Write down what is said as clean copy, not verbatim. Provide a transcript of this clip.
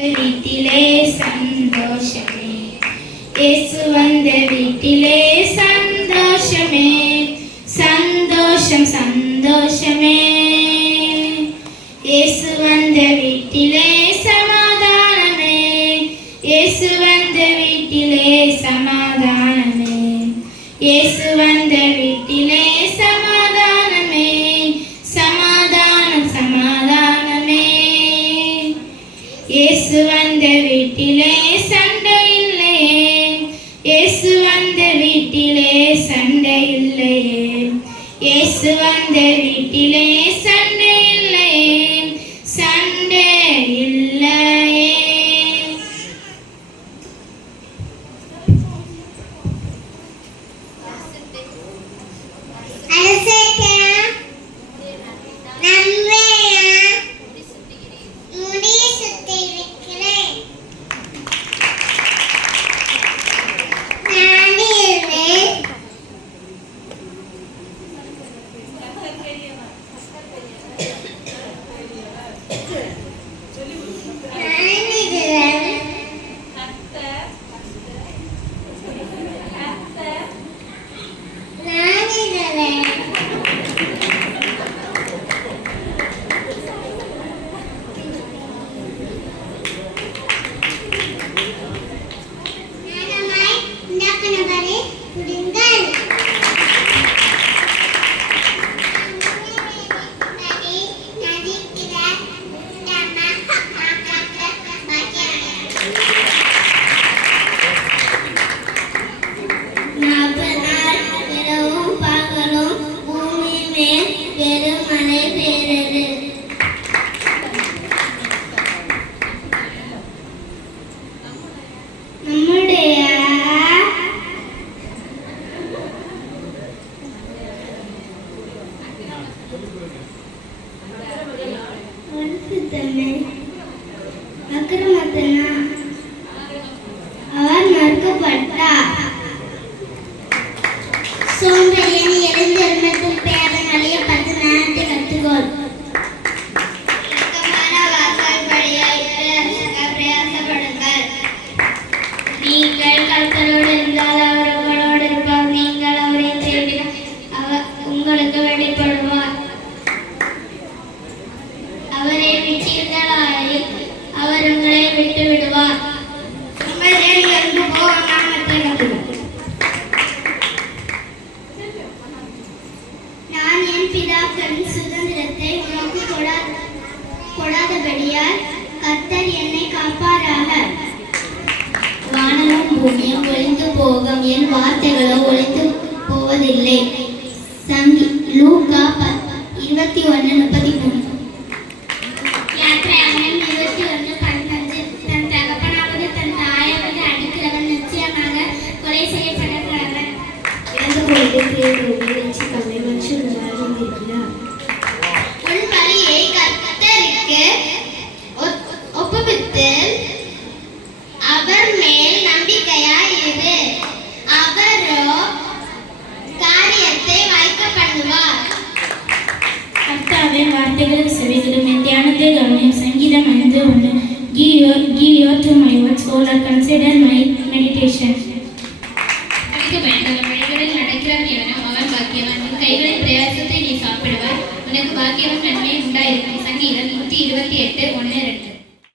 வீட்டிலே சந்தோஷமே, இயேசு வந்த வீட்டிலே சந்தோஷமே, சந்தோஷம் சந்தோஷமே. இயேசு வந்த வீட்டிலே சமாதானமே, இயேசு வந்த வீட்டிலே சமாதானமே, இயேசு வந்த வீட்டிலே சமாதானமே, சமாதானம் சமாதானமே. இயேசு வந்த வீட்டிலே சண்டை இல்லையே, இயேசு வந்த வீட்டிலே சண்டை இல்லையே, இயேசு வந்த வீட்டிலே சண்டை இல்லையே, சண்டை இல்லையே. அவர் மறுக்கப்பட்டார். சோம்பேறியன் எழுந்தருமத்தில் பேரன் அழிய 10 நேரத்தை கற்றுக்கொள். நீங்கள் கர்த்தரோடு இருந்தால் அவர் உங்களோடு இருப்பார். நீங்கள் அவரை தேடினால் அவர் உங்களுக்கு வெளிப்படுவார். அவரை விட்டீர்களாயில் அவர் உங்களை விட்டு விடுவார். நான் என் பிதாக்களின் சுதந்திரத்தை உனக்கு கொடாதபடியால் கர்த்தர் என்னை காப்பாராக. வானமும் பூமியும் ஒழிந்து போகும், என் வார்த்தைகளோ ஒழிந்து போவதில்லை. லூக்கா 21:33. உன் பலியை கர்த்தருக்கு ஒப்புவித்து அவர் மேல் நம்பிக்கையாயிரு, அவரோ காரியத்தை வாய்க்க பண்ணுவார். கர்த்தாவின் வார்த்தைகளுக்கு செவிகளும் என் தியானத்தை கவனியும். சங்கீதம் 5:1. Give ear to my words, O Lord, consider my meditation.